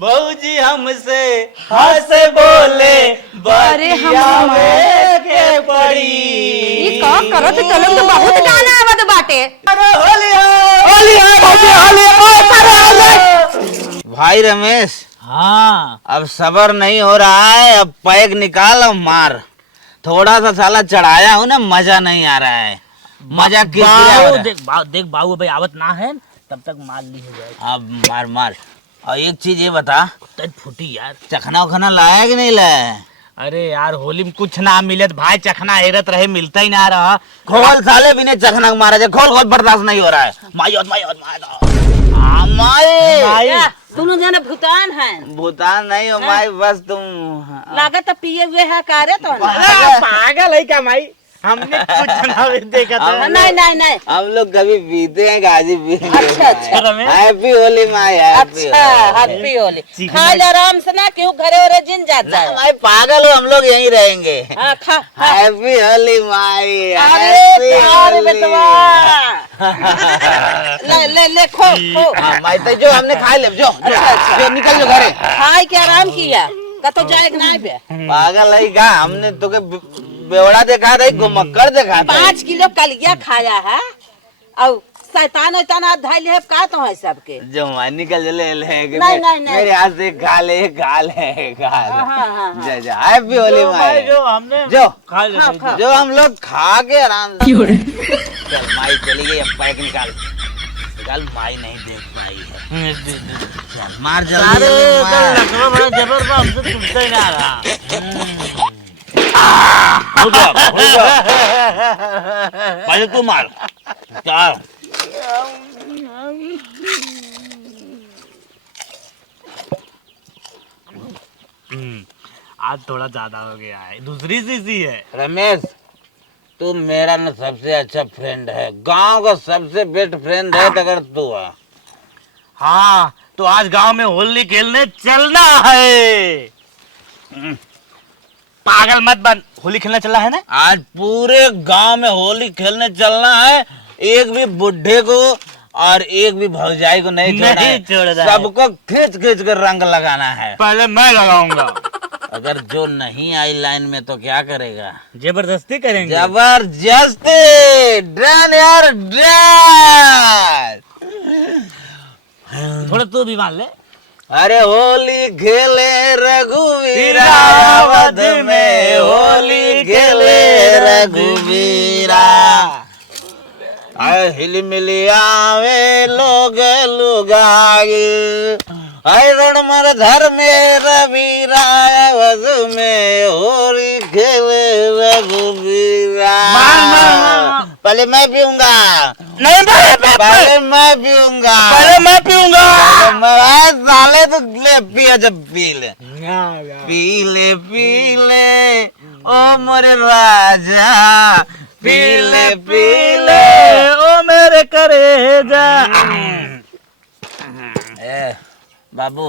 भौजी हमसे हंस बोले बतियावे के पड़ी। ई का करत चलो तो बहुत गाना आवत बाटे। अरे होली भाई रमेश। हाँ अब सबर नहीं हो रहा है, अब पैक निकाल और मार। थोड़ा सा साला चढ़ाया हूँ ना, मजा नहीं आ रहा है। मजा किस देख बाबू भाई आवत ना है तब तक मार ली हो जाए। अब मार मार। और एक चीज ये बता, तब फूटी यार। चखना उखना लाया कि नहीं लाया? अरे यार होली में कुछ ना मिलत भाई, चखना हेरत रहे मिलता ही ना रहा। खोल साले बिना चखना मारा जाए, खोल खोल बर्दाश्त नहीं हो रहा है। माई दोनों जने भूटान हैं। भूटान नहीं हो माई, बस तुम लागत पिए हुए है कारे तो पागल है क्या माई, हमने कुछ ना देखा था। नहीं नहीं नहीं हम लोग कभी पीते हैं गाजी पी। अच्छा अच्छा हैप्पी होली माई। अच्छा हैप्पी होली। खा ले आराम से ना, क्यों घरे वरे जिन जात जाए। माई पागल हो, हम लोग यहीं रहेंगे। हाँ खा हैप्पी होली माई। अरे बेटवा ले ले ले खो खो। माई तो जो हमने खा ले, जो निकल जो घरे। खाई के आराम किया कतो जाए ना पे। पागल है क्या? हमने तो के बेवड़ा देखा था, गुमक्कड़ देखा था। 5 किलो कलिया खाया है और शैतान धाई ले का तो है सबके। जो मार निकल ले नहीं। मेरे हाथ से खा ले खा ले। जा हैप्पी होली माई। जो हमने जो खा ले जो हम लोग खा के आराम से। चल माई चली गई, अब पैक निकाल माई नहीं देख पाई है। चल मार जल्दी जबर हमसे टूटता ही ना रहा। पहले तू मार। चल आज थोड़ा ज्यादा हो गया है, दूसरी सीसी है। रमेश, तू मेरा न सबसे अच्छा फ्रेंड है, गांव का सबसे बेस्ट फ्रेंड है अगर तू है। हाँ तो आज गांव में होली खेलने चलना है। पागल मत बन, होली खेलना चलना है ना। आज पूरे गांव में होली खेलने चलना है। एक भी बुढ़े को और एक भी भौजाई को नहीं छोड़ना है। सबको खींच खींच कर रंग लगाना है। पहले मैं लगाऊंगा। अगर जो नहीं आई लाइन में तो क्या करेगा? जबरदस्ती करेंगे। जबरदस्ती डन यार डन। थोड़ा तू भी मान ले। अरे होली खेले रघुवीरा वध में, होली खेले रघुवीरा। हिली मिली आवे लोग लुगाई, रणमर धर में रवीरा वध में, होली खेले रघुवीरा। पहले मैं पीऊंगा। नहीं पहले मैं पीऊंगा। पहले मैं पीऊंगा। साले तो ले पिया, जब पी ले पी ले ओ मोरे राजा, पी ले ओ मेरे करेजा। बाबू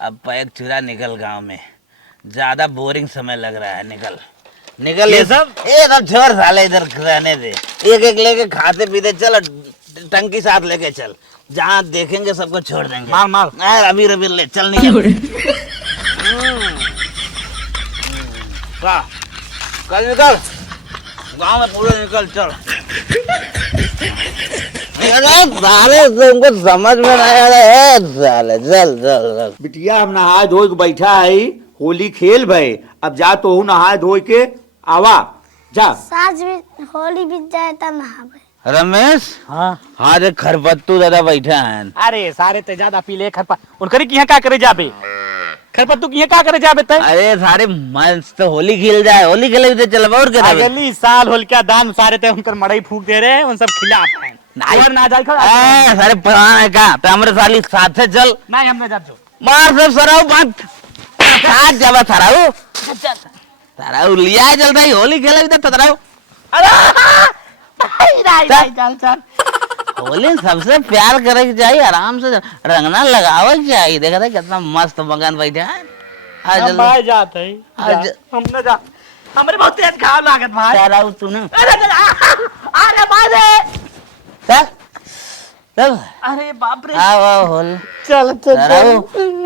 अब पैक चुरा निकल गांव में, ज्यादा बोरिंग समय लग रहा है। निकल निकल ये सब छोड़ साले, इधर रहने दे। एक एक लेके खाते पीते चल, टंकी साथ लेके चल, जहाँ देखेंगे सबको छोड़ देंगे। मार मार अभी रबी ले चल। निकल कल निकल गांव में पूरे निकल चल। साले तुमको समझ में नहीं आ रहा है साले। चल चल चल बिटिया, हम नहाए धोए के बैठा है, होली खेल भय। अब जा तो हूँ नहाए धोए के आवा जा। साज भी होली बीत जाए तब नहावे। रमेश, हाँ देख खरपत्तू दादा बैठा है। अरे सारे ते ज्यादा पी ले खरपत उनकरी किया का करे जाबे, खरपत्तू किया का करे जाबे ते। अरे सारे मस्त होली खेल जाए, होली खेले तो चल और कर। अगली साल होल क्या दान सारे ते उनकर मड़ई फूक दे रहे हैं, उन सब खिलाफ हैं। और ना जाए खड़ा सारे पुराना है का तो हमारे साली साथ से चल। नहीं हमने जा जो मार सब सराऊ बात साथ जावा सराऊ सराऊ लिया चल रही होली खेले इधर सराऊ। चल चल होली सबसे प्यार करे के चाहिए, आराम से रंगना लगावे के चाहिए। देखा था कितना मस्त मकान बैठा है। हम भाई जाते हैं, हमने जा हमारे बहुत तेज खाव लागत भाई। सराऊ तूने अरे भाई चल चल। अरे बाप रे। आओ आओ होली चल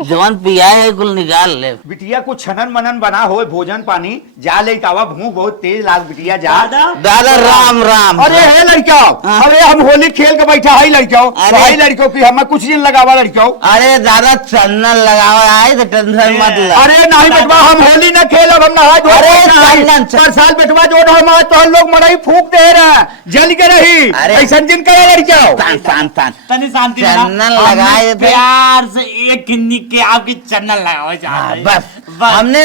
जवान पिया है कुल निकाल ले। बिटिया कुछ छनन मनन बना हो भोजन पानी जा ले आवा, भूख बहुत तेज लाग बिटिया जा। दादा राम राम। अरे है लड़कियों, अरे हम होली खेल के बैठा है लड़कियों, भाई लड़कियों की हमें कुछ दिन लगावा लड़कियों। अरे दादा चंदन लगावा है तो टेंशन मत ले। अरे नहीं बेटवा हम होली न खेलब, हम नहा धो अरे चंदन पर साल बेटवा जो हम तो हम लोग मड़ई फूक दे रहे जल के रही। अरे ऐसा जिन करे लड़कियों तनी शांति चंदन लगाए थे। प्यार से एक गिन्नी के आपकी चंदन लगाओ चाहते हैं। बस हमने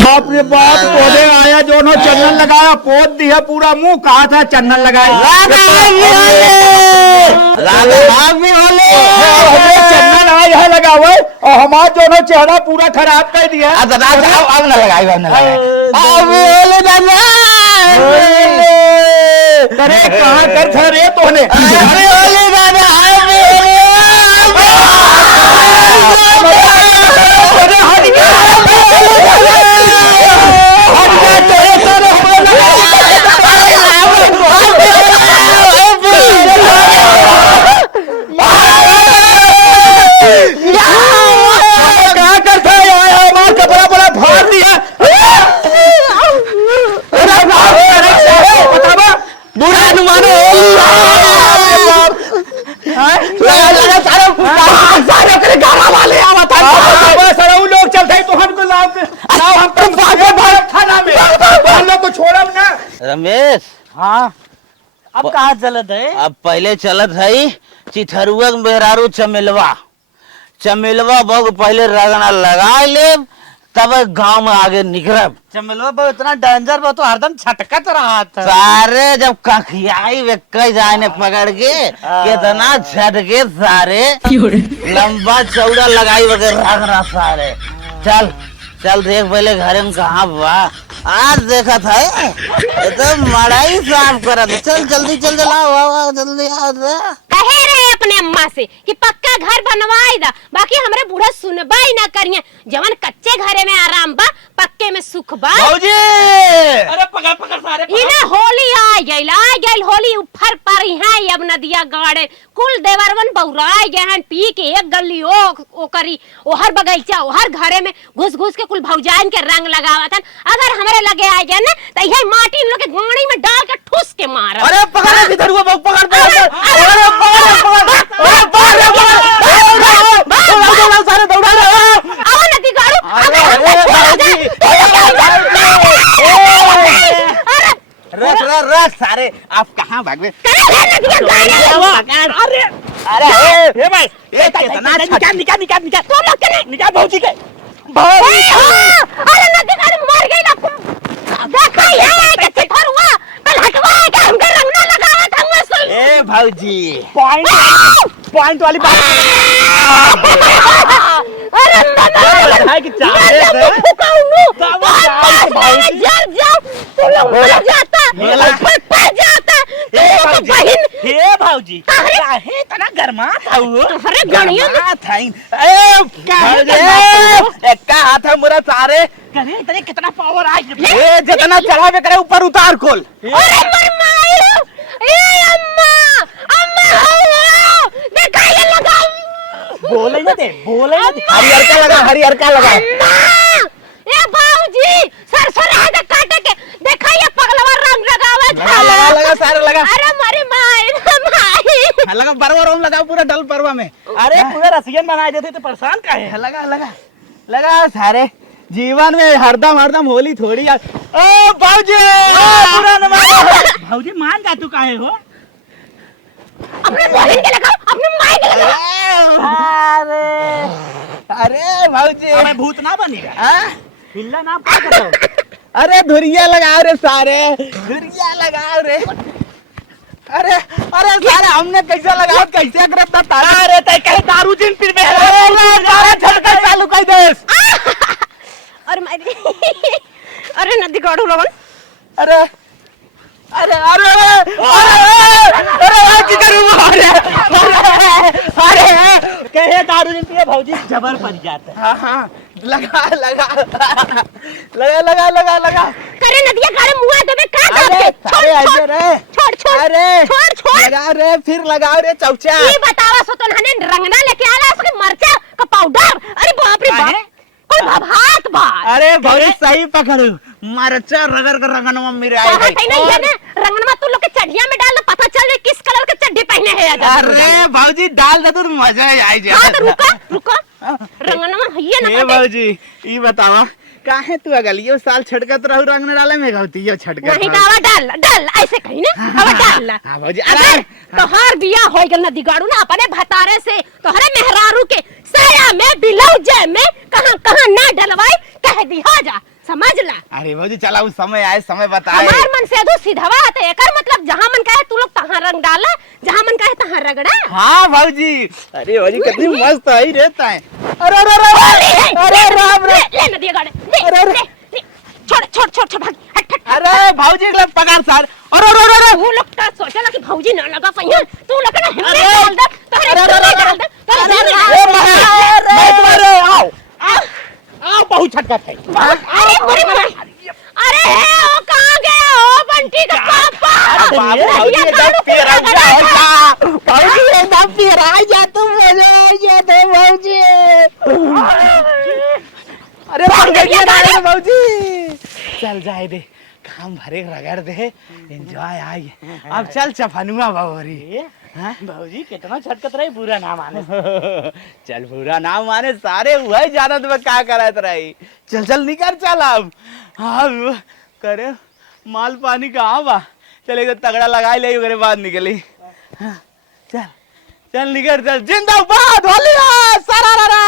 बाप रे बाप पौधे आया जो चंदन लगाया पोत दिया पूरा मुंह कहा था चंदन लगाए चंदन आया है लगावे और हमारा जो चेहरा पूरा खराब कर दिया। अब न लगाई अरे कहाँ कर था रे तोने? रमेश हाँ अब कहाँ चलत है? अब पहले चलत है चिथरुआ मेहरारू चमेलवा बहु पहले रगना लगा ले तब गांव में आगे निकलब। चमेलवा बहुत इतना डेंजर बा तो हरदम छटकत रहा था। सारे जब कखियाई वे कई जाए ने पकड़ के कितना झटके सारे लंबा चौड़ा लगाई वगैरह रगना सारे। चल चल देख पहले घरे में कहाँ बा। आज देखा था तो मड़ाई साफ करा था। चल जल्दी चल आओ जल्दी आओ। कहे रहे अपने अम्मा से कि पक्का घर बनवाई दा, बाकी हमरे बूढ़ा सुनबा ही ना करिए। जवन कच्चे घरे में आराम बा पक्के में सुख बा। अरे पकड़ पकड़ सारे इना होली आ गइल होली उफर पर है अब नदिया गाड़े कुल देवरवन बौराए गए हैं पी के एक गली ओ करी ओहर बगीचा ओहर घरे में घुस घुस के कुल भौजाइन के रंग लगावतन। अगर हमरे लगे आ जाए ना तो यही माटी इन लोग के गाड़ी में डाल के ठूस के मार। अरे पकड़ इधर हुआ पकड़ सारे दौड़ा आओ नदी गाड़ू रस सारे आप कहाँ भाग गए? अरे अरे भाई निकाल भौजी के अरे नदी गाड़ी मर गई ना देखा ये कैसे थरुआ कल हटवा के हमके रंग ना लगावा था मुझसे। ए भौजी पॉइंट वाली बात अरे ना है कि चाहे से मर जाता बहन हे भौजी काहे इतना गरमा था वो? अरे गणियों का हाथ है मेरा सारे करे इतने कितना पावर आ ए जितना चढ़ावे करे ऊपर उतार खोल। अरे मर माई ए अम्मा देखा ये लगा बोले ना दे हरियर का लगा ए बाबूजी सरसों है तो काटे के देखा ये पगलवा रंग लगावा लगा सारे लगा। अरे मारी माई लगा बरवा लगा पूरा डल परवा में। अरे पूरा रसियन बनाए देते तो परेशान काहे है? लगा सारे जीवन में हरदम होली थोड़ी ओ भौजी भौजी मान जा तू काहे हो? अपने बहन के लगाओ अपने माई के लगाओ। अरे भौजी अबे भूत ना बनेगा हिल्ला ना पड़। अरे धुरिया लगाओ रे सारे धुरिया लगाओ रे। अरे सारे हमने कैसे लगाओ कैसे गिरफ्तार तारा। अरे तय कहे दारू जिन फिर में सारे झटका चालू कर दे। अरे मारी अरे नदी गाड़ू रवन अरे की करूं कहे दारू जिन पिए भौजी जबर पड़ जाता है। हाँ लगा करे नदिया गाड़े मुआ देबे का दाब के छोड़ छोड़ अरे छोड़ छोड़ लगा रे, फिर लगाओ रे चौचा। ये बतावा सो तो हने रंगना लेके आला उसके मरचा का पाउडर। अरे बाप रे बाप, कोई भभात बा। अरे भाई सही पकड़ू, मरचा रगड़ कर रंगनवा मेरे आई कहा सही नहीं है ना, रंगनवा तू लोग के चड्डिया में डाल, पता चल जाए किस कलर के चड्डी पहने हैं आज। अरे भाजी डाल दे तो मजा आई जाए। हाँ तो रुका रुका, रंगनवा है ना भाजी ये बतावा काहे तू अगलियो साल छटकत रहू रंग डाले में गौती यो छटकत नहीं दावा डाल डाल ऐसे कहीं ना, अब डाल। हां भाजी। अरे तोहार बिया हो गल नदी गाड़ू ना अपने भतारे से, तोहरे मेहरारू के साया में ब्लाउज में कहां ना डलवाई कह दी हो जा, समझ ला। अरे भाजी चला उस समय आए, समय बताए। हमार मन से दो सीधवा है, एकर मतलब जहां मन कहे तू लोग तहां रंग डाला, जहां मन कहे तहां रगड़ा। हां भाजी। अरे भाजी कितनी मस्त आई रहता है। अरे राम रे, ले नदी गाड़े ले, छोड़ छोड़ छोड़ छोड़ भाग, हट हट। अरे भाजी एक लग पकड़ सार। अरे तू लोग का सोचला कि भौजी ना लगा पहिया, तू लोग ना हिम्मत डाल दे, तोहरे डाल दे, अरे आओ आओ बहुत छटकत है। अरे मोरे मरा, अरे ओ कहां गया ओ बंटी का पापा। भाजी एकदम पेराई जा तुम भाजी। अरे भाजी चल जाए दे, काम भरे रगड़ दे, एंजॉय आई। अब चल चफनुआ बाबरी। भाजी कितना छटकत रही, बुरा ना माने। चल बुरा ना माने, सारे हुआ ज्यादा तो क्या करत रही। चल चल निकल चल अब करे माल पानी कहाँ बा। चल एक तगड़ा लगा ले, ओकरे बाद निकली। चल चल निकल चल, जिंदाबाद होलिया सरारा।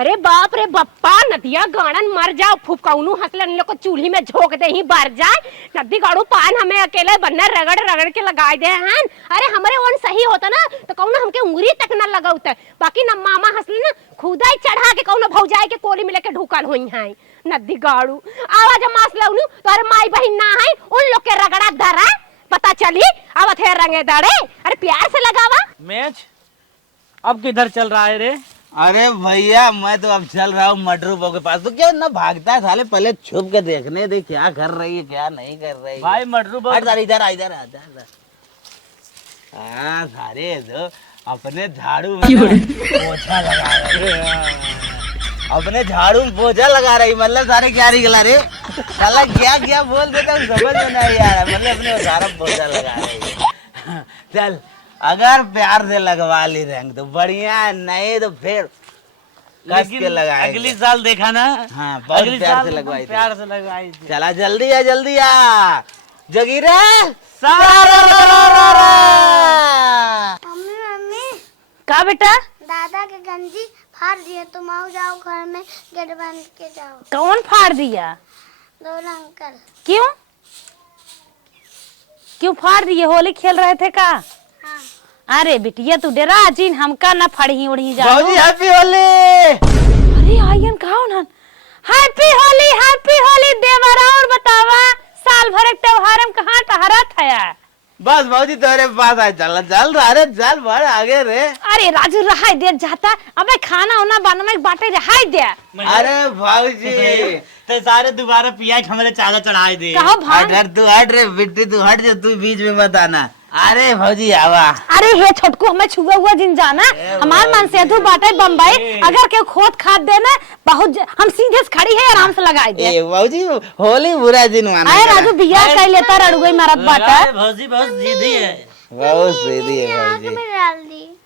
अरे बाप रे बप्पा, नदिया गाड़न मर जाओ, फुफकाउनु हंसलन लोग को चूल्ही में झोंक दे ही बार जाए। नदी गाड़ू पान हमें अकेले बनना रगड़ रगड़ के लगाए दे हैं। अरे हमारे वन सही होता ना तो कौन हमके उंगली तक न लगाउता, बाकी न मामा हंसले ना खुदा ही चढ़ा के कौन भौजाई के कोली में लेके ढुकल हुई है। नदी गाड़ू आवाज मास लउनु तो अरे माई बहन ना है, उन लोग के रगड़ा धरा पता चली अब थे रंगे दाड़े। अरे प्यार से लगावा। मैच अब किधर चल रहा है रे? अरे भैया मैं तो अब चल रहा हूँ मटरू के पास। तो क्यों ना भागता है साले, पहले छुप के देखने दे क्या कर रही है क्या नहीं कर रही है। भाई मटरू इधर इधर इधर हाँ सारे तो अपने झाड़ू में पोछा लगा रहे, अपने झाड़ू में पोछा लगा रही। मतलब सारे क्या निकला रे साला, क्या क्या बोल देता समझ में नहीं आ रहा। मतलब अपने झाड़ू में पोछा लगा रही। चल अगर प्यार से लगवा ली रंग तो बढ़िया, नहीं तो फिर कस के लगाए। अगली साल देखा ना। हाँ बहुत अगली प्यार साल से लगवाई थी। प्यार से लगवाई थी। चला जल्दी आ जगीरा। मम्मी मम्मी का बेटा? दादा के गंजी फाड़ दिए, तुम आओ जाओ घर में, गेट बंद के जाओ। कौन फाड़ दिया? दो अंकल। क्यों क्यों फाड़ दिए? होली खेल रहे थे का? हाँ। अरे बिटिया तू डरा जीन हमका ना फड़ी उड़ी जा। भाजी हैप्पी होली। अरे आयन कौन हन? हैप्पी होली देवरा। और बतावा साल भर के त्योहार हम कहाँ टहरा था? बस भाजी तेरे पास आए, चल चल अरे चल बढ़ आगे रे। अरे राजू रहाई दे जाता, अबे खाना उना बनने बाटे रहाई दे। अरे भाजी तो सारे दोबारा पिया हमारे चादर चढ़ाए दे। कहो भाग। हट तू हट रे बिट्टी, तू हट जा, तू बीच में मत आना। अरे भाजी आवा। अरे हे छोटकू हमें छुआ हुआ जिन जाना, हमार मन से तू बाटे बम्बई, अगर के खोद खाद देना बहुत हम सीधे से खड़ी है आराम से लगाए दे। ए भाजी होली बुरा दिन माना। अरे राजू बिया कह लेता रड़ुई मारत बाटा। भाजी बहुत सीधी है, बहुत सीधी है आँख भाजी। में डाल दी।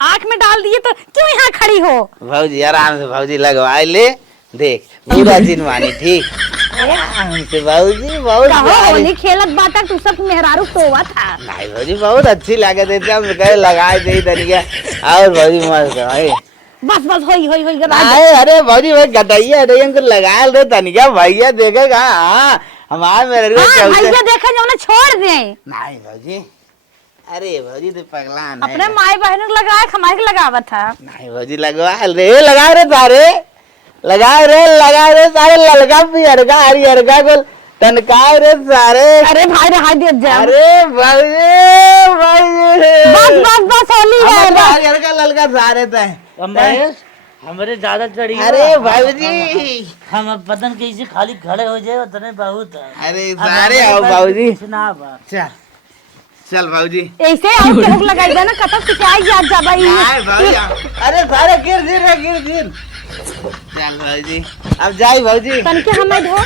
आँख में डाल दिए तो क्यों यहाँ खड़ी हो? भाजी आराम से भाजी लगवा ले, देख पूरा दिन मानी ठीक। आराम से भाजी बहुत कहो प्यारी। होली खेलत बाटा तू सब मेहरारू टोवा था। नहीं भाजी बहुत अच्छी लगे देते, हम कहे लगाए दे तनिया और भाजी मस्त है। बस होई अरे भाजी भाई गटैया को लगा दे तनिया, भैया देखेगा। हाँ हमारे मेरे भैया देखे जो उन्हें छोड़ दे। नहीं भाजी, अरे भाजी तो पगला नहीं। अपने माई बहन को लगाए, हमारे को लगावा था। नहीं भाजी लगवा रे, लगा रे सारे, लगा रे सारे, ललका पियरका हरियरका को तनका रे सारे। अरे भाई रहा दे जा। अरे भाजी बस होली है। हरियरका ललका सारे थे। हमारे ज्यादा चढ़ी अरे बाबूजी हम अब बदन कैसे खाली खड़े हो जाए उतने बहुत है। अरे अब सारे हमारे आओ पास बाबूजी कुछ ना बा। चल चल बाबूजी ऐसे और केहू लगाई देना कतक सिखाई जा जाबई आए बाबूजी अरे सारे गिर चल बाबूजी अब जाई बाबूजी तनके हमें धो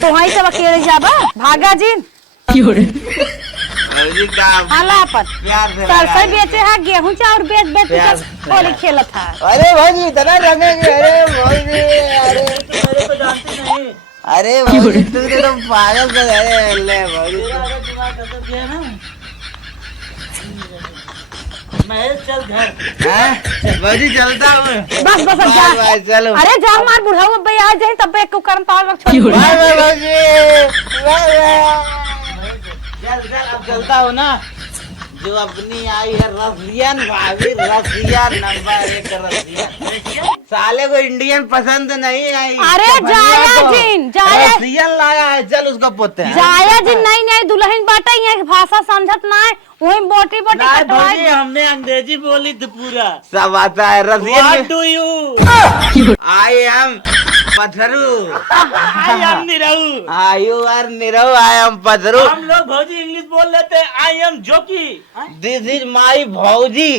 तो वहीं सब अकेले जाबा भागा जिन बाबूजी का हाला अपन प्यार से सरसों लगा। बेचे है गेहूं चाउर बेच प्यार के से होली लगा। खेलत है। अरे भाई इतना रंगेंगे अरे बाबूजी अरे मेरे को जानते नहीं। अरे बाबूजी तू तो पागल कर अरे ले बाबूजी तेरा अगर दिमाग खत्म किया ना महेश चल घर। हैं बाबूजी चलता हूँ बस बस अब जा बाय बाय चलो अरे जा मार बुढ़ाऊ अब आ जाए तब एक को कर्म पावर छोड़ बाय बाय बाबूजी बाय बाय चल अब चलता हूँ ना जो अपनी आई है रसियन भाभी रसियन नंबर 1 रसियन साले को इंडियन पसंद नहीं आई अरे तो भैया जाया को जिन, जाया- रसियन लाया है चल उसको पोते हैं जाया जिन नहीं नहीं दुल्हन बाटा ये भाषा समझत ना है वही बोटी बोटी नहीं भौजी कटवाई हमने अंग्रेजी बोली थी पूरा। सब आता है What Russian do you? I am Pathru I am Nirahu. I you are Nirav I am Pathru हम लोग भौजी इंग्लिश बोल लेते हैं। I am jockey. This is my भौजी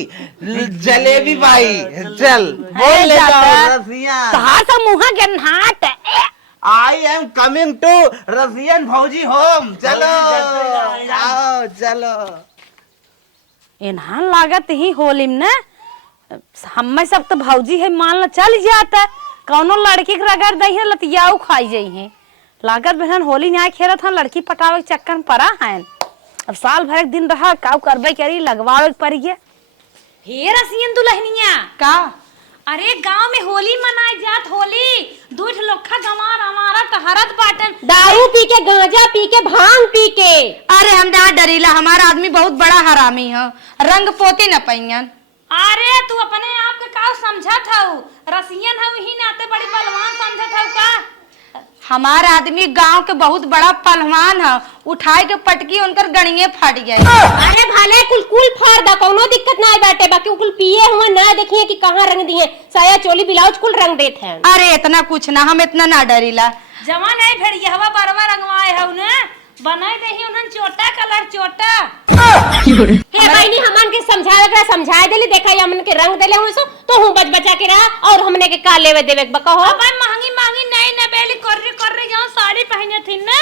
जलेबी भाई चल बोल अरे लेता जाता। हूँ रसियन कहाँ से मुँह गन्हाट I am coming to Russian भौजी होम चलो भौजी जाते हैं, आओ चलो इन्हां लागत ही होली में ना हमें सब तो भौजी है मान लो चल जाता कौनो लड़की के रगड़ दही है लतियाऊ खाई जाई है लागत बहन होली न्याय खेलत हन लड़की पटावे के चक्कर में पड़ा है अब साल भर एक दिन रहा काउ करबे करी लगवावे के पड़ी है हे रसियन दुल्हनिया का अरे गांव में होली मनाई जात होली दूठ लोखा गंवार हमारा टहरत बाटन दारू पी के गांजा पी के भांग पी के अरे हम यहाँ डरीला हमारा आदमी बहुत बड़ा हरामी है रंग पोते न पैन अरे तू अपने आप के का समझत हऊ रसियन हऊ ही नाते बड़ी बलवान समझत हऊ का हमारा आदमी गांव के बहुत बड़ा पहलवान है उठाए के पटकी उनकर गणिये फट गए अरे भले कुल फाड़ दा कोनो दिक्कत ना बाटे बाकी कुल पिए हुआ ना देखिए कि कहां रंग दिए साया चोली ब्लाउज कुल रंग देते हैं अरे इतना कुछ ना हम इतना ना डरीला जवान है फिर यहवा बरवा रंगवाए हऊ ना बनाई देही उन्हन चोटा कलर चोटा हे बहनी हमन के समझाए देली देखा हमन के रंग देले हुए सो तो हूं बच बचा के रहा और हमने के का लेवे देवे के बका हो अब महंगी महंगी नई नबेली कर रही जाओ साड़ी पहने थी ना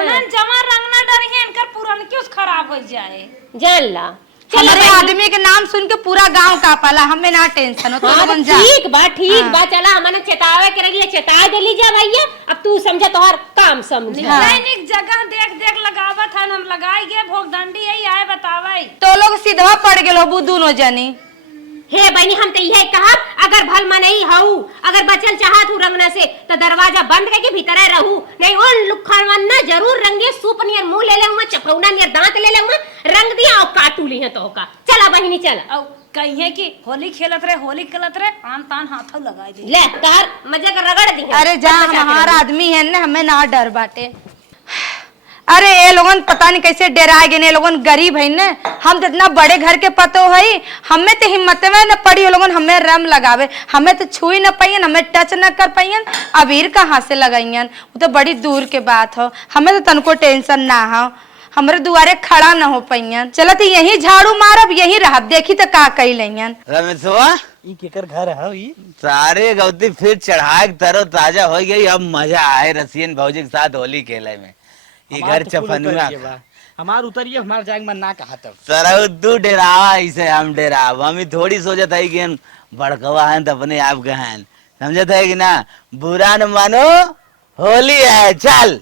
उन्हन जवान रंग ना डरी है इनकर पुरान क्यों खराब हो जाए जान ला हमारे आदमी के नाम सुन के पूरा गांव का पाला हमें ना टेंशन हो हाँ, तो जा ठीक बा चला हमने चेतावे के रही चेता देली जा भैया अब तू समझा तोहर काम समझ हाँ। दैनिक जगह देख देख लगावत हन हम लगाई गे भोगदंडी यही आए बतावाई तो लोग सीधा पड़ गए हो दोनों जनी हे बहनी हम तो यही कहा अगर भल मनई हऊ अगर बचल चाहत हूँ रंगना से तो दरवाजा बंद करके भीतर रहू नहीं वो लुखड़वन ना जरूर रंगे सूप नियर मुंह ले ले चपौना नियर दांत ले ले रंग दिया और काटू ली है तो का चला बहनी चला कहिए कि होली खेलत रहे आन तान हाथों लगाई दी ले तार मजे कर रगड़ दी अरे जा हमारा आदमी है ना हमें ना डर बाटे अरे ये लोगन पता नहीं कैसे डराए गए लोगन गरीब है ना हम तो इतना बड़े घर के पतो है हमें तो हिम्मत में न पड़ी हो लोगन हमें रम लगावे हमें तो छुई न पाइन हमें टच न कर पाइन अबीर कहाँ से लगाइन वो तो बड़ी दूर के बात हो हमें तो तनको टेंशन ना हो हमारे दुआरे खड़ा न हो पाइन चलो तो यही झाड़ू मारब यही रहब देखी तो का कही लइयन रमेशवा ई केकर घर है ई सारे गौती फिर चढ़ाए तरो ताजा हो गई अब मजा आए रसियन भौजी के साथ होली खेले में ये घर चफनुआ हमार उतरिए हमार जाएग मन ना कहा तब सरऊ तू डरावा इसे हम डराव हम थोड़ी सोचत है कि हम बड़कवा है तो अपने आप के हैं समझत है कि ना बुरा न मानो होली है चल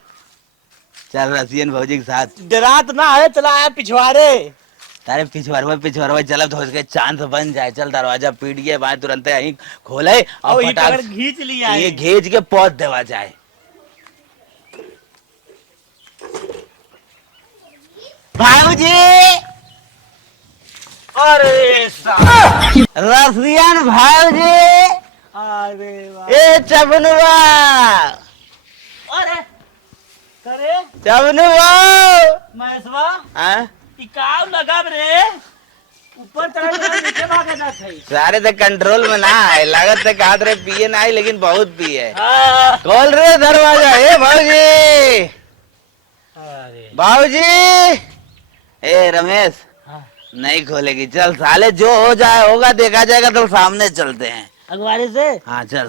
चल रसियन भौजी के साथ डरात ना है चला आया पिछवाड़े तारे पिछवारवा चलब तो उसके चांद बन जाए चल दरवाजा पीट गया वहां तुरंत यहीं खोले और फटाक घींच लिया ये घेज के पौध देवा जाए भाऊजी अरे रसियन भाऊजी अरे ए चबनुआ अरे करे चबनुआ महेशवा हाँ ई काव लगाब रे ऊपर चढ़ के नीचे भागे ना थे। सारे तो कंट्रोल में ना है, लागत है कहा रे पिए ना है लेकिन बहुत पिए। हाँ। खोल रे दरवाजा, ए भाऊजी, अरे भाऊजी। ए रमेश, हाँ। नहीं खोलेगी, चल साले जो हो जाए होगा, देखा जाएगा, तो सामने चलते हैं। अखबारी से हाँ चल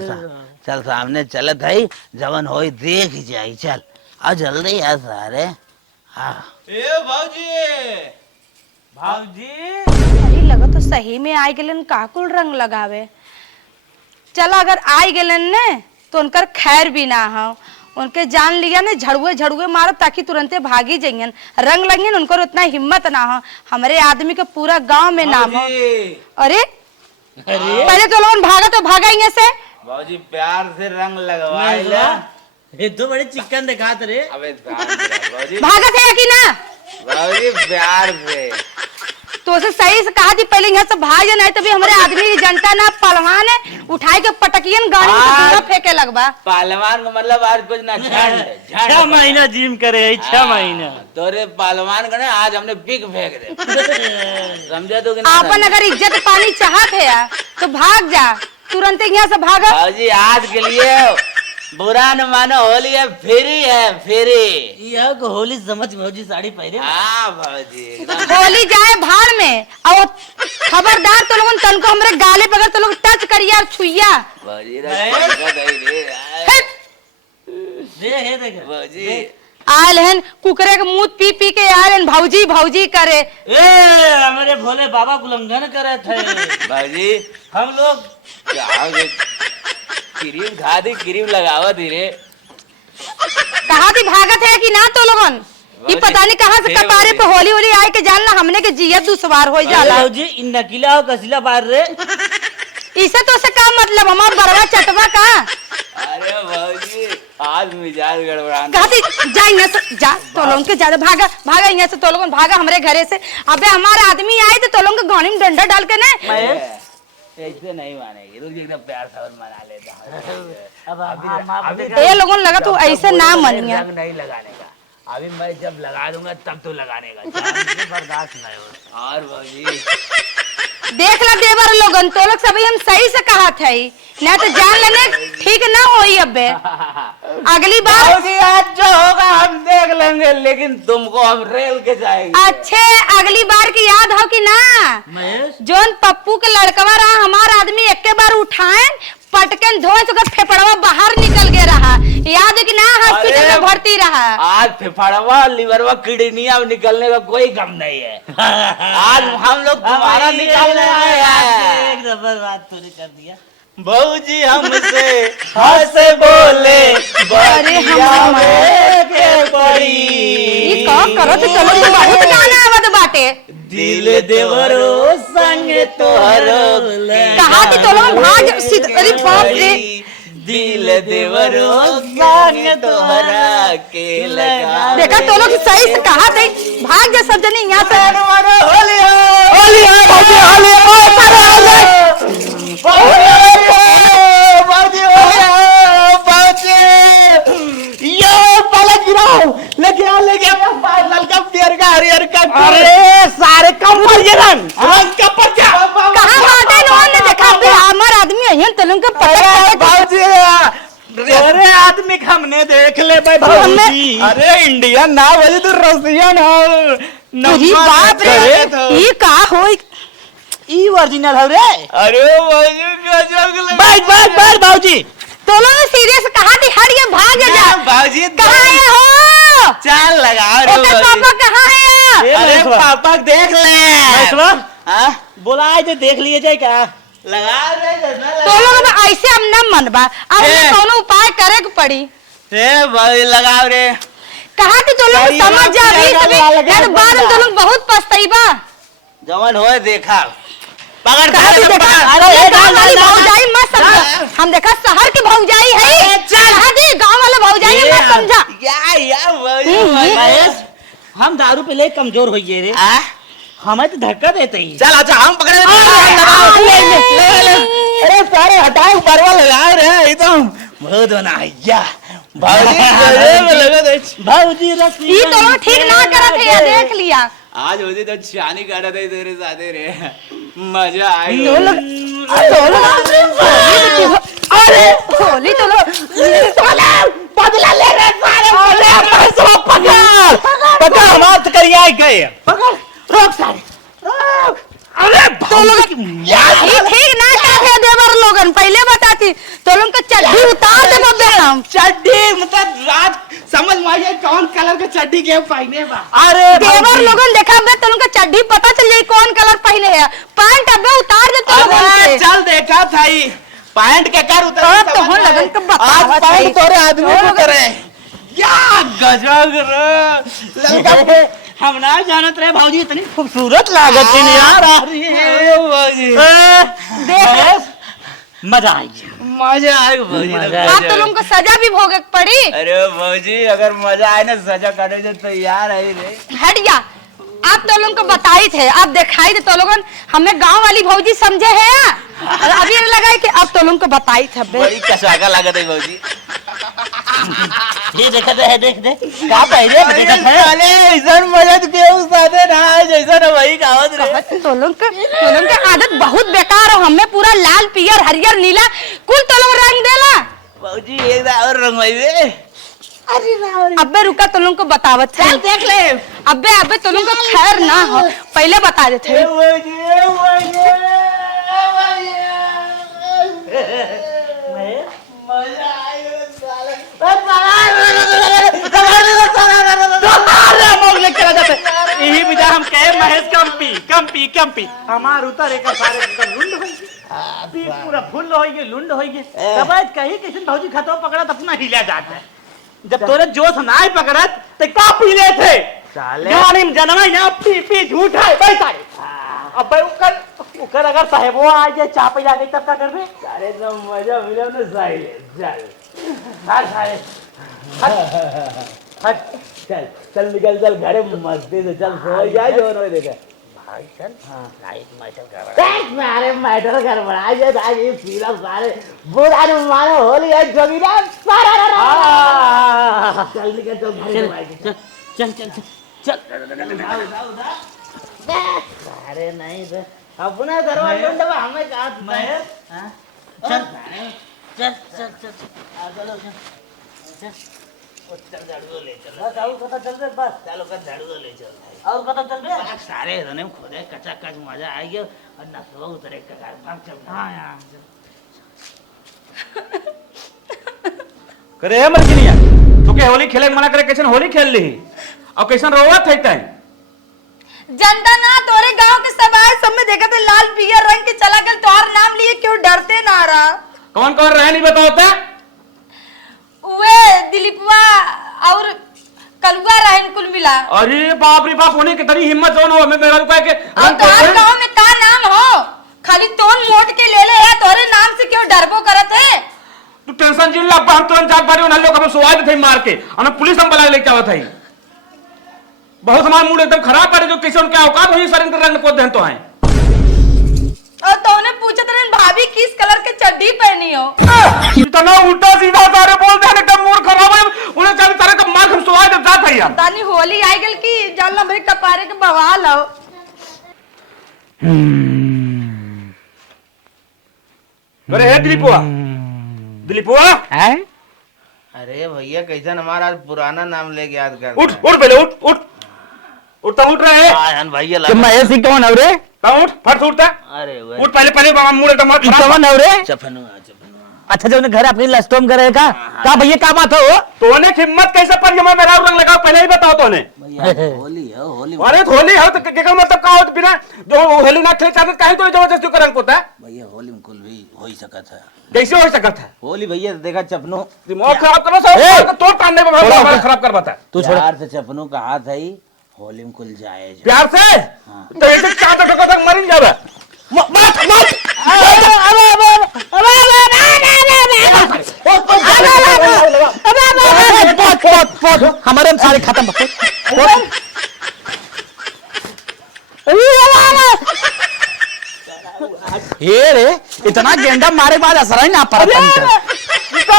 चल सामने चलत है, जवन होई देख जाई, चल आ जल्दी यार सारे। हाँ ए भाजी, भाजी अरे लगा तो सही में आई गेलन काकुल रंग लगावे। चल अगर आई गेलन ने तो उनकर खैर भी ना हो, उनके जान लिया ने झड़ुए झड़ुए मारो ताकि तुरंते भागी जाइयन, रंग लगियन, उनको उतना हिम्मत ना हो, हमारे आदमी के पूरा गांव में नाम हो। अरे पहले तो लोग भागा तो भागा यहाँ से। भाऊजी प्यार से रंग लगवाए ला। ये तो बड़े चिकन दिखाते रे। अबे भाऊजी, भागा थे कि ना? भाऊजी प्यार से। तो उसे सही से कहा थी पहले यहाँ से भाग जाना है, तभी हमारे आदमी की जनता ना पहलवान है, उठाई के पटकियन गाड़ी में पूरा फेंके लगवा। पहलवान का मतलब आज कुछ ना, झंड 6 महीना जिम करे है, 6 महीना। तोरे पहलवान का ना आज हमने पिक फेंक दे, समझे तो कि नहीं? आपन अगर इज्जत पानी चाहत है तो भाग जा, तुरंत यहाँ से भागा। भाऊजी आज के लिए बुरा न मानो, होली है, फेरी है, फेरी। यह को होली समझ भौजी साड़ी पहने। हाँ भाऊजी, होली जाए भाड़ में, और खबरदार तो लोगन तनको हमरे गाले पकड़ तो लोग टच करिया और छुइया। भाऊजी देख भाऊजी आयल हन कुकरे के मुंह पी पी के आयल हन भौजी भौजी करे। ए हमारे भोले बाबा उल्लंघन करे थे। भाऊजी हम लोग क्या क्रीम खा दी, क्रीम लगावा धीरे। कहा थी भागत है कि ना तो लोगन, ये पता नहीं कहाँ से कपारे पे होली होली आए के जानना हमने के जिया दुश्वार हो जाला। भौजी इन नकीला और कसीला बार रे। इसे तो से का मतलब, हमार बरवा चटवा का। अरे भाऊजी आज मिजाज गड़बड़ा। कहा थी जा यहाँ से, जा तो लोगन के ज्यादा भागा भागा यहाँ से, तो लोगन भागा हमरे घरे से। अबे हमारे आदमी आए तो लोगन के गाड़ी में डंडा डाल के ना। ऐसे नहीं मानेगी, रुक एकदम प्यार से मना लेता। अब अभी ये लोगन लगा तू ऐसे ना मनिया। रंग नहीं लगाने का, अभी मैं जब लगा दूंगा तब तो लगाने का, बर्दाश्त नहीं हो। और भाजी देख ला देवर लोगन, तो लोग सभी हम सही से कहा थे ना, तो जान लेने ठीक ना होई। अबे अगली बार आज जो होगा हम देख लेंगे, लेकिन तुमको हम रेल के जाएंगे। अच्छे अगली बार की याद हो कि ना, महेश जोन पप्पू के लड़कवा रहा, हमारा आदमी एक के बार उठाए पटकन धोए तो फेफड़वा बाहर निकल गया रहा, याद है कि ना? हॉस्पिटल में भर्ती रहा। आज फेफड़वा लिवरवा किडनिया निकलने का कोई गम नहीं है। आज हम लोग तुम्हारा निकालने आए हैं। एक नंबर बात तूने कर दिया। भाऊजी हमसे हंसे बोले अरे हम के पड़ी, ये का करो तो चलो, तो बहुत गाना आवत बाटे। दिल देवरो संग तोहरो कहा थी तो लोग भाग। अरे बाप रे, दिल देवरो संग तोहरा के लगा। देखा तो लोग सही से कहा थे, भाग जा सब जनी यहाँ से। होली होली है भाभी, होली अरे सारे कम पड़ गए रंग का पर्चा। कहाँ बाटे नोन ने देखा बे, हमार आदमी है तो लोग अरे आदमी के हमने देख ले भाई भाऊजी। अरे इंडियन ना बोली तो रसियन हो। अरे बाप रे, ये का हो? ई ओरिजिनल है रे। अरे भाऊजी बैठ भाऊजी। तो लोग सीरियस कहा थी, हट ये भाग जा। भाऊजी कहाँ है हो? चाल लगा ओके पापा कहाँ है? अरे पापा देख ले। हाँ? बोला आए तो देख लिए जाए क्या? लगा रहे तो लोग अब ऐसे हम न मनबा, अब हमें कोनो उपाय करे के पड़ी। भाई लगाओ रे। कहा थी तो लोग समझ जा भी तभी, यार बाद में तो लोग बहुत पछताईबा। जवन होए देखा, पकड़ कहा थी देखा, अरे गांव वाली भौजाई मत समझा, हम देखा शहर की भौजाई है। कहा थी गांव वाले भौजाई मत समझा। महेश हम दारू पे ले कमजोर हो गए रे। हमें तो धक्का देते ही। चल अच्छा हम पकड़े। अरे सारे हटाओ, परवा लगा रहे एकदम बहुत बना या भाऊजी लगा दे। भाऊजी रस्सी ये तो लोग ठीक ना करत है, देख लिया। आज होती तो चानी काटा था तेरे साथ रे, मजा आई। अरे होली तो लो बदला ले रहे सारे पकड़ हमारे करिए आई गए रोक सारे रोक। अरे तो लोग ठीक ना कहते देवर लोगन पहले बताती तो लोग का चड्डी उतार दे बब्बे हम चड्डी मतलब रात समझ में आइए कौन कलर का चड्डी के पहने बा। अरे देवर लोगन देखा बे तो लोग का चड्डी पता चल जाई कौन कलर पहने है पैंट अबे उतार दे तो लोगन के चल देखा था ही पैंट के कर उतर तो हम लगन के बता आज पैंट तोरे आदमी को करे क्या गजब रे लड़का हम ना जानत रहे भाजी इतनी खूबसूरत लागत है यार आ रही है देख मजा आई भाजी आप तो लोगों को सजा भी भोगे पड़ी। अरे भाजी अगर मजा आए ना सजा करने से तैयार है रे। हट गया आप तो लोगों को बताई थे आप दिखाई दे तो लोगन हमें गांव वाली भौजी समझे है अभी लगाई कि अब तो लोगों को बताई थे बड़ी कसाका लागत है भाजी। ये देखा है देख देख का पहले देखा है साले ऐसा मजा तो केहू साथे ना जैसा ना वही कहावत रे। तो लोग का आदत बहुत बेकार है हमें पूरा लाल पियर हरियर नीला कुल तो लोग रंग देला भाजी एक और रंगवाइबे। अबे रुका तो लोग को बतावत थे देख ले अबे तो लोग को खैर ना हो पहले बता देते यही विचार हम कहे महेश कंपी हमार उतर एक सारे लुंड होई पीठ पूरा फुल होई लुंड होई तब आज कहीं किसी भौजी खतो पकड़ा अपना हिला जाता है जब तोरे जोश ना ही पकड़त तो का पी ले थे गाड़ी में जनवाई ना पी झूठ है बैठा अब उकर अगर साहेबो आ जाए चाय पे जाके तब क्या करबे अरे तो मजा मिला ना साले चल हट सारे हट चल निकल चल घरे मस्ती से चल सो जाए जो न देखे भाई चल लाइट मैटर कर मारे मैटर कर बड़ा ये आज ये पीला सारे बुरा ने मारो होली है जोगीरा सारा चल निकल चल घरे चल अरे नहीं रे अपना दरवाजा लुंडवा हमें कहा मैं चल चल झाड़ू ले चल कथा चल रे बस चलो कर झाड़ू ले चल और कथा चल रे सारे धने खोदे कच्चा कच मजा आई गया और नसवा उतरे का कार भाग चल हां यार करे है मर्जिनिया तो के होली खेले मना करे कैसन होली खेल ली और कैसन रोवत है तै जनता ना तोरे गांव के सवाल सब में देखा थे लाल पियर रंग के चला गल तोहर नाम लिए क्यों डरते ना रहा कौन कौन रहे नहीं बताओ ता वे दिलीपवा और कलुआ रहन कुल मिला अरे बाप रे बाप होने की तरी हिम्मत हो हमें मेरा रुपए के और तोहर गांव में का नाम हो खाली तोन मोट के ले ले तोरे नाम से क्यों डरबो करत है तू टेंशन जिन ला हम तुरंत जाग बारी उन लोग हम सुवाद थे मार के और पुलिस हम बुला लेके आवत है बहुत हमारा मूड एकदम खराब पड़े जो किसी उनके औकात हुई सर इनके रंग को दें तो हैं और तो उन्हें पूछा तेरे भाभी किस कलर के चड्डी पहनी हो इतना उल्टा सीधा सारे बोलते हैं एकदम मूड खराब है उन्हें चल सारे का मार हम सुवाद जात है यार तानी होली आई गल की जानला भाई कपारे के बवाल हो अरे हे दिलीपुआ अरे भैया कैसन हमारा आज पुराना नाम लेके याद कर उठ पहले उठ रहे भैया महेश सिंह कौन है रे उठ फट उठता अरे उठ पहले मूड एकदम कौन है रे चपनू अच्छा जो घर अपनी लस्टोम करे का भैया क्या बात हो तोने हिम्मत कैसे पर मैं मेरा रंग लगाओ पहले ही बताओ तोने होली है होली अरे होली है तो क्या मतलब का हो बिना जो होली ना खेल चाहते काहे तो जबरदस्ती करन कोता भैया होली में कुल भी हो ही सका था कैसे हो सकता है होली भैया देखा चपनू दिमाग खराब करो सब तो टांडे में खराब कर बता तू प्यार से चपनू का हाथ है होली में कुल जाए प्यार से तो ऐसे चाहते ठोको तक मर जावे मत हमारे सारे खत्म ये रे इतना गेंडा मारे बाद असर ही ना पड़ा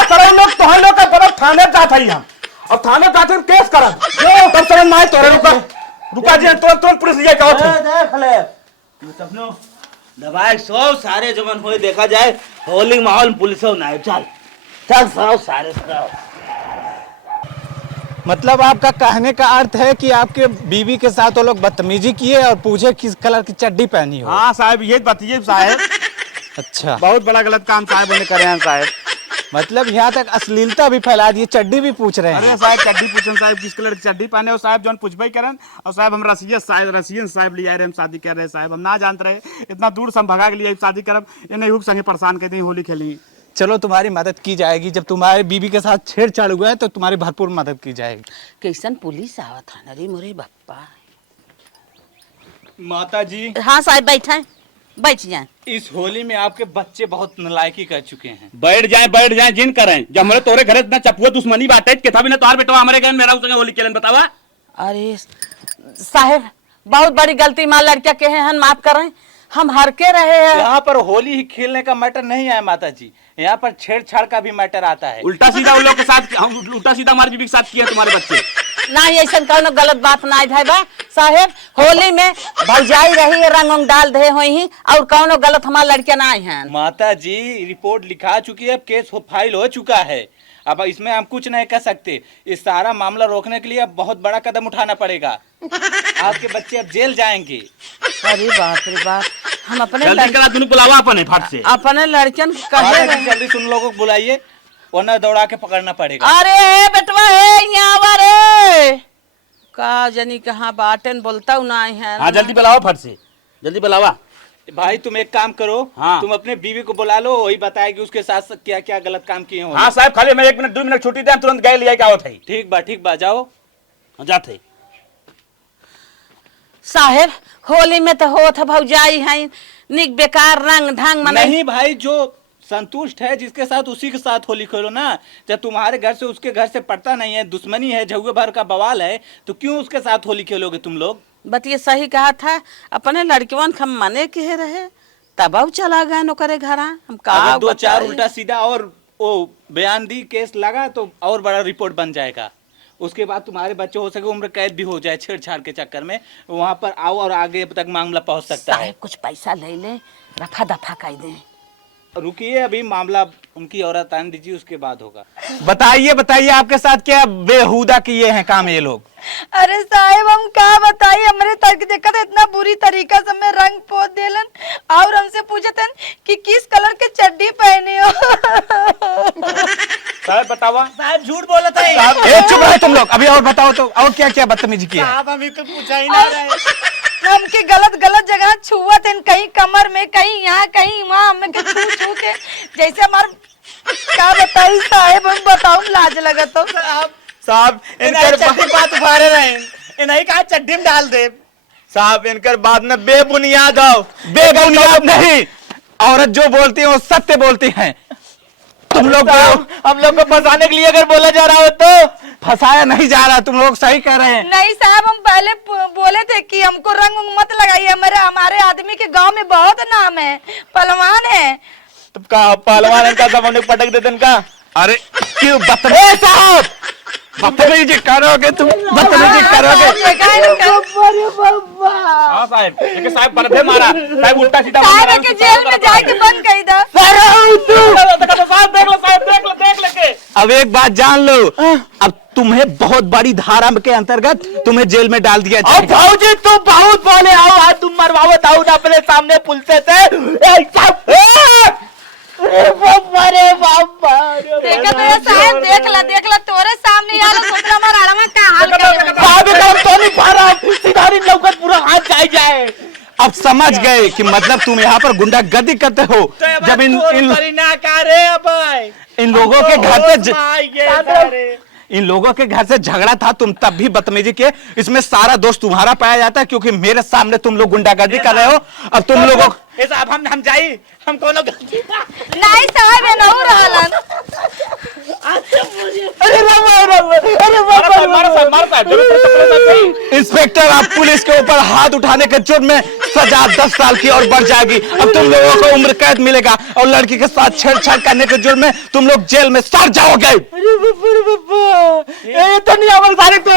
सारे लोग तो लोग का थाने जात है हम अब थाने जाते केस करा तब समझ में आए तोरे रुका रुका जी तुरंत तुरंत पुलिस ले जाओ थे। देख ले तू सपनो दबाए सो सारे जमन होए देखा जाए होली माहौल पुलिस ना आए। चल चल सो सारे सो। मतलब आपका कहने का अर्थ है कि आपके बीवी के साथ वो लोग बदतमीजी किए और पूछे किस कलर की चड्डी पहनी हो। हाँ साहब ये बताइए साहब। अच्छा, बहुत बड़ा गलत काम साहब उन्हें करे हैं साहब। मतलब यहाँ तक अश्लीलता भी फैला दी, चड्डी भी पूछ रहे हैं। अरे साहब चड्डी पूछन साहब किस कलर की चड्डी पहने हो साहब जौन पूछबे करन। और साहब हम रसियन साहब ले आए रहे हम शादी कर रहे साहब हम ना जानते रहे इतना दूर से हम भगा के लिए शादी करब ये नहीं संगे परेशान कर दी होली खेली। चलो तुम्हारी मदद की जाएगी, जब तुम्हारे बीवी के साथ छेड़छाड़ हुआ है तो तुम्हारी भरपूर मदद की जाएगी। कैसन पुलिस आवत था अरे मोरे बप्पा। माता जी हाँ साहब बैठे बैठ जाए। इस होली में आपके बच्चे बहुत नालायकी कर चुके हैं। बैठ जाए जिन करें जब हमारे तोरे घरे इतना चपुआ दुश्मनी बाटे केथा भी ना तोहार बेटवा हमारे घर मेरा उसके होली खेलन बतावा। अरे साहब बहुत बड़ी गलती मां लड़किया के हैं माफ करें हम हर के रहे हैं। यहाँ पर होली ही खेलने का मैटर नहीं है माता जी, यहाँ पर छेड़छाड़ का भी मैटर आता है। उल्टा सीधा उन लोग के साथ उल्टा सीधा हमारे बीवी के साथ किया तुम्हारे बच्चे। ना ऐसा कौनो गलत बात ना है भाई साहेब। होली में भौजाई रही रंग उंग डाल दे हुई और कौनो गलत हमारे लड़कियां ना है। माता जी रिपोर्ट लिखा चुकी है, केस फाइल हो चुका है, अब इसमें हम कुछ नहीं कर सकते। इस सारा मामला रोकने के लिए अब बहुत बड़ा कदम उठाना पड़ेगा। आपके बच्चे अब जेल जाएंगे। अरे बाप रे बाप हम अपने बुलावा अपने लड़कियन जल्दी सुन लोगों को बुलाइए वरना दौड़ा के पकड़ना पड़ेगा। अरे बेटवा है यहाँ रे का जनी कहाँ बाटन बोलता ना है। हाँ जल्दी बुलावा फट से जल्दी बुलावा। भाई तुम एक काम करो, हाँ। तुम अपने बीवी को बुला लो, वही बताएगी उसके साथ क्या क्या गलत काम किए हो। हाँ साहब खाली मैं 1 मिनट 2 मिनट छुट्टी दे तुरंत गए लिया क्या होता है। ठीक बा जाओ जाते साहेब होली में तो होत भौजाई है निक बेकार रंग ढंग मने नहीं भाई जो संतुष्ट है जिसके साथ उसी के साथ होली खेलो ना। जब तुम्हारे घर से उसके घर से पड़ता नहीं है, दुश्मनी है, झुग्गे भर का बवाल है, तो क्यों उसके साथ होली खेलोगे तुम लोग। बतिए सही कहा था अपने लड़कियों हम मने के रहे तब चला गए नो करे घर हम अगर 2-4 उल्टा सीधा और वो बयान दी केस लगा तो और बड़ा रिपोर्ट बन जाएगा। उसके बाद तुम्हारे बच्चे हो सके उम्र कैद भी हो जाए छेड़छाड़ के चक्कर में, वहां पर आओ और आगे तक मामला पहुंच सकता है। कुछ पैसा ले ले रफा दफा कर दे। रुकिए अभी मामला उनकी औरत आने दीजिए उसके बाद होगा। बताइए आपके साथ क्या बेहुदा किए हैं काम ये लोग। अरे साहेब हम क्या बताइए, हमारे तक देखा इतना बुरी तरीका से हमें रंग पोत देलन और हमसे पूछते कि किस कलर के चड्डी पहने हो। साहब बतावा। साहब झूठ बोला था। चुप रहे तुम लोग, अभी और बताओ तो और क्या क्या बदतमीजी की है। साहब हमें तो पूछा ही ना रहे। हमके गलत जगह छुआ थे, कहीं कमर में कहीं यहाँ कहीं वहाँ हमें के छू के जैसे हमारे क्या बताई साहेब हम बताओ लाज लगा तो। साहब इनकर बात उठारे रहे नहीं कहा चड्डी में डाल दे। साहब इनकर बात में बेबुनियाद आओ। बेबुनियाद नहीं, औरत जो बोलती है वो सत्य बोलती हैं। तुम लोग हम लोग को फंसाने के लिए अगर बोला जा रहा हो तो फंसाया नहीं जा रहा, तुम लोग सही कह रहे हैं। नहीं साहब हम पहले बोले थे कि हमको रंग उंग मत लगाइए, हमारे आदमी के गांव में बहुत नाम है, पहलवान है। तो कहा पहलवान का सब हमने पटक देते इनका। अरे क्यों बदतमीजी साहब, बदतमीजी करोगे तुम, बदतमीजी करोगे। हाँ साहब लेकिन साहब बर्फे मारा साहब उल्टा सीधा साहब के जेल में जाके बंद कर दो। साहब देख ले। अब एक बात जान लो, अब तुम्हें बहुत बड़ी धारा के अंतर्गत तुम्हें जेल में डाल दिया जाएगा। भाऊजी तुम बहुत बोले, आओ आज तुम मरवावत आओ ना अपने सामने पुलिस से। अरे बाबा देखा तो साहब देख ला तोरे सामने यार सोचला हमारा आराम में क्या हाल कर। साहब काम तो नहीं पा रहा, सीधारी लौकत पूरा हाथ जाए। अब समझ गए कि मतलब तुम यहाँ पर गुंडागर्दी करते हो। जब इन लोगों के घर से इन लोगों के घर से झगड़ा था तुम तब भी बदतमीजी किए, इसमें सारा दोष तुम्हारा पाया जाता है क्योंकि मेरे सामने तुम लोग गुंडागर्दी कर रहे हो। अब तुम लोगों साहब हम जाई हम कोनो नहीं साहब ये नहीं रहलन। इंस्पेक्टर आप पुलिस के ऊपर हाथ उठाने के जुर्म में सजा 10 साल की और बढ़ जाएगी। अब तुम लोगों को उम्र कैद मिलेगा और लड़की के साथ छेड़छाड़ करने के जुर्म में तुम लोग जेल में सड़ जाओगे। ए दुनिया में सारे तो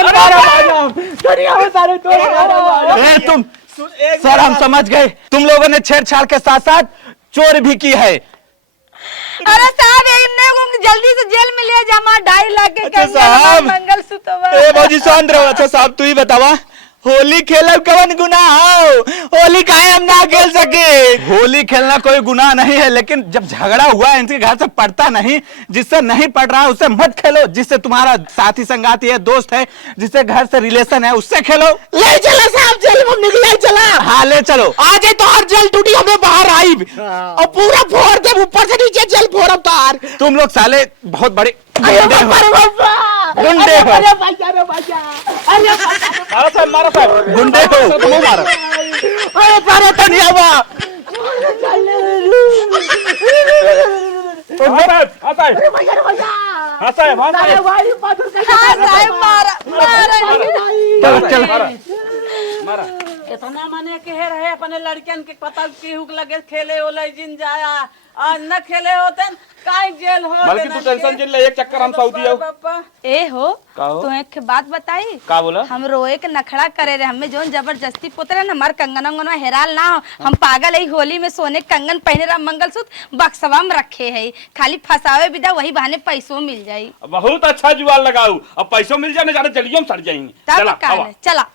दुनिया में सारे तो तुम सर हम समझ गए तुम लोगों ने छेड़छाड़ के साथ साथ चोरी भी की है। अरे साहब जल्दी से जेल में ले जा, 2.5 लाख के अच्छा साहब, मंगलसूत्र। ए भौजी शांत रहो। अच्छा साहब तू ही बतावा होली खेलब कवन गुनाह हो? होली काहे हम ना खेल सके? होली खेलना कोई गुनाह नहीं है, लेकिन जब झगड़ा हुआ है इनके घर से पड़ता नहीं, जिससे नहीं पड़ रहा है उससे मत खेलो। जिससे तुम्हारा साथी संगाती है, दोस्त है, जिससे घर से रिलेशन है, उससे खेलो। ले चला साहब, जेल में निकले चला। हाँ ले चलो। आज तो हर जेल टूटी हमें बाहर आई और पूरा फोड़ दे, ऊपर से नीचे जेल फोड़ तार। तुम लोग साले बहुत बड़े गुंडे हो। गुंडे हो, मारो साहब गुंडे हो, तुम मारो। अरे धन्यवा इतना मने के रहे अपने लड़कियन के पता केहू के लगे खेले ओले जिन जाया आज न खेले होते काहे जेल हो। बल्कि तू टेंशन जिन ले, एक चक्कर हम सऊदी आओ। ए हो हो? तो एक बात बताई का बोला? हम रोए के नखड़ा करे रहे, हमें जोन जबरदस्ती पोतरे न हमार कंगन उंगन हेराल ना हो। हम पागल है, होली में सोने कंगन पहने रहा, मंगलसूत्र बक्सवा में रखे है, खाली फसावे विदा वही बहाने पैसों मिल जाये। बहुत अच्छा जुआल लगाऊ, अब पैसों मिल जाए ना, जाने जलियों में सड़ जाएंगे। चला